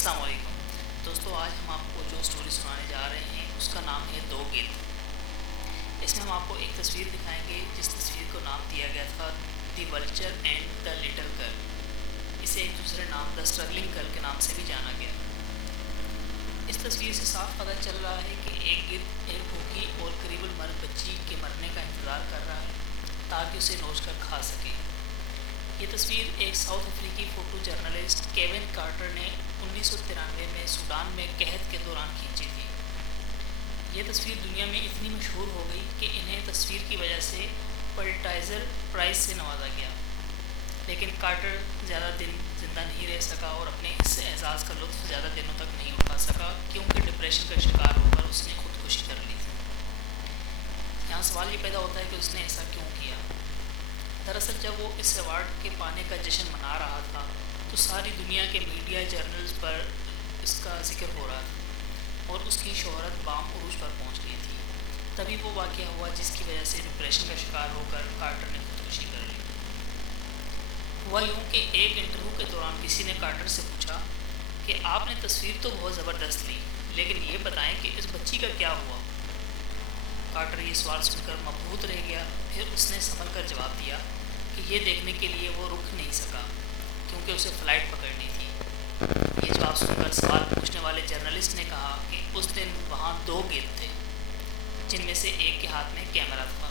السلام علیکم دوستو، آج ہم آپ کو جو اسٹوری سنانے جا رہے ہیں اس کا نام ہے دو گیت۔ اس میں ہم آپ کو ایک تصویر دکھائیں گے جس تصویر کو نام دیا گیا تھا the vulture and the little girl. اسے ایک دوسرے نام دا اسٹرگلنگ گرل کے نام سے بھی جانا گیا۔ اس تصویر سے صاف پتہ چل رہا ہے کہ ایک گرد ایک بھوکی اور قریب المرگ بچی کے مرنے کا انتظار کر رہا ہے تاکہ اسے نوچ کر کھا سکے۔ یہ تصویر ایک ساؤتھ افریقی فوٹو جرنلسٹ کیون کارٹر نے 1993 میں سوڈان میں قحط کے دوران کھینچی تھی۔ یہ تصویر دنیا میں اتنی مشہور ہو گئی کہ انہیں تصویر کی وجہ سے پلٹائزر پرائز سے نوازا گیا، لیکن کارٹر زیادہ دن زندہ نہیں رہ سکا اور اپنے اس اعزاز کا لطف زیادہ دنوں تک نہیں اٹھا سکا کیونکہ ڈپریشن کا شکار ہو کر اس نے خودکشی کر لی تھی۔ یہاں سوال یہ پیدا ہوتا ہے کہ اس نے ایسا کیوں کیا؟ دراصل جب وہ اس ایوارڈ کے پانے کا جشن منا رہا تھا تو ساری دنیا کے میڈیا جرنلز پر اس کا ذکر ہو رہا تھا اور اس کی شہرت بام عروج پر پہنچ گئی تھی۔ تبھی وہ واقعہ ہوا جس کی وجہ سے ڈپریشن کا شکار ہو کر کارٹر نے خودکشی کر لی۔ ہوا یوں کہ ایک انٹرویو کے دوران کسی نے کارٹر سے پوچھا کہ آپ نے تصویر تو بہت زبردست لی، لیکن یہ بتائیں کہ اس بچی کا کیا ہوا؟ کارٹر یہ سوال سن کر مبہوت رہ گیا۔ پھر اس نے سنبھل کر جواب دیا کہ یہ دیکھنے کے لیے وہ رک نہیں سکا کیونکہ اسے فلائٹ پکڑنی تھی۔ یہ جواب سن کر سوال پوچھنے والے جرنلسٹ نے کہا کہ اس دن وہاں دو گیت تھے جن میں سے ایک کے ہاتھ میں کیمرہ تھا۔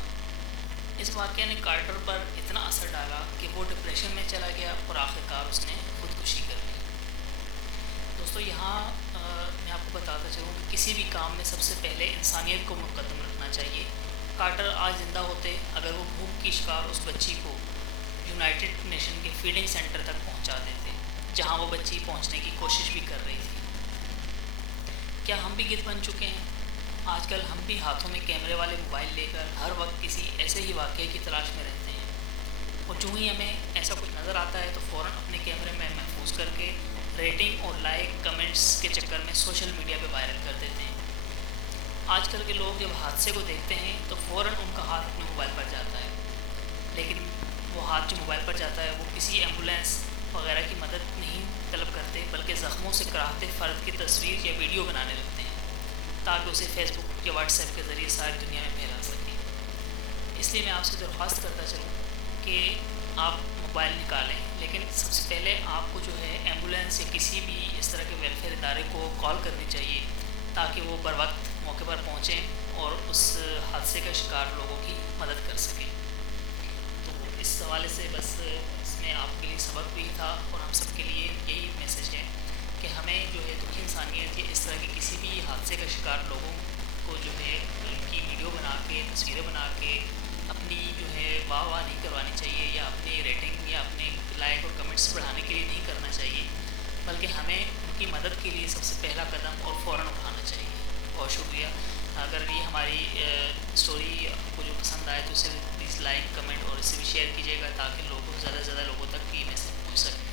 اس واقعے نے کارٹر پر اتنا اثر ڈالا کہ وہ ڈپریشن میں چلا گیا اور آخرکار اس نے خودکشی کر لی۔ دوستو، یہاں میں آپ کو بتاتا چلوں کہ کسی بھی کام میں سب سے پہلے انسانیت کو مقدم رکھنا چاہیے۔ کارٹر آج زندہ ہوتے اگر وہ بھوک کی شکار اس بچی کو یونائٹڈ نیشن کے فیڈنگ سینٹر تک پہنچا دیتے جہاں وہ بچی پہنچنے کی کوشش بھی کر رہی تھی۔ کیا ہم بھی گدھ بن چکے ہیں؟ آج کل ہم بھی ہاتھوں میں کیمرے والے موبائل لے کر ہر وقت کسی ایسے ہی واقعے کی تلاش میں رہتے ہیں، اور جو ہی ہمیں ایسا کچھ نظر آتا ہے تو فوراً اپنے کیمرے میں محفوظ کر کے ریٹنگ اور لائک کمنٹس کے چکر میں سوشل میڈیا پہ وائرل کر دیتے ہیں۔ آج کل کے لوگ جب حادثے کو دیکھتے ہیں تو فوراً ان کا ہاتھ اپنے موبائل پر جاتا ہے، لیکن وہ ہاتھ جو موبائل پر جاتا ہے وہ کسی ایمبولینس وغیرہ کی مدد نہیں طلب کرتے، بلکہ زخموں سے کراہتے فرد کی تصویر یا ویڈیو بنانے لگتے ہیں تاکہ اسے فیس بک یا واٹس ایپ کے ذریعے ساری دنیا میں پھیلا سکیں۔ اس لیے میں آپ سے درخواست کرتا چلوں کہ آپ موبائل نکالیں، لیکن سب سے پہلے آپ کو جو ہے ایمبولینس یا کسی بھی اس طرح کے ویلفیئر ادارے کو کال کرنی چاہیے تاکہ وہ بر وقت موقع پر پہنچیں اور اس حادثے کا شکار لوگوں کی مدد کر سکیں۔ تو اس حوالے سے بس اس میں آپ کے لیے سبق بھی تھا اور ہم سب کے لیے یہی میسیج ہے کہ ہمیں جو ہے دکھی انسانیت یا اس طرح کے کسی بھی حادثے کا شکار لوگوں کو جو ہے ان کی ویڈیو بنا کے تصویریں بنا کے اپنی جو ہے واہ واہ نہیں کروانی چاہیے یا اپنی ریٹنگ یا اپنے لائک اور کمنٹس بڑھانے کے لیے نہیں کرنا چاہیے، بلکہ ہمیں ان کی مدد کے لیے سب سے پہلا قدم اور فوراً اٹھانا چاہیے۔ بہت شکریہ۔ اگر یہ ہماری اسٹوری آپ کو جو پسند آئے تو اسے پلیز لائک کمنٹ اور اسے بھی شیئر کیجیے گا تاکہ لوگوں زیادہ سے زیادہ لوگوں تک یہ میسیج پہنچ سکے۔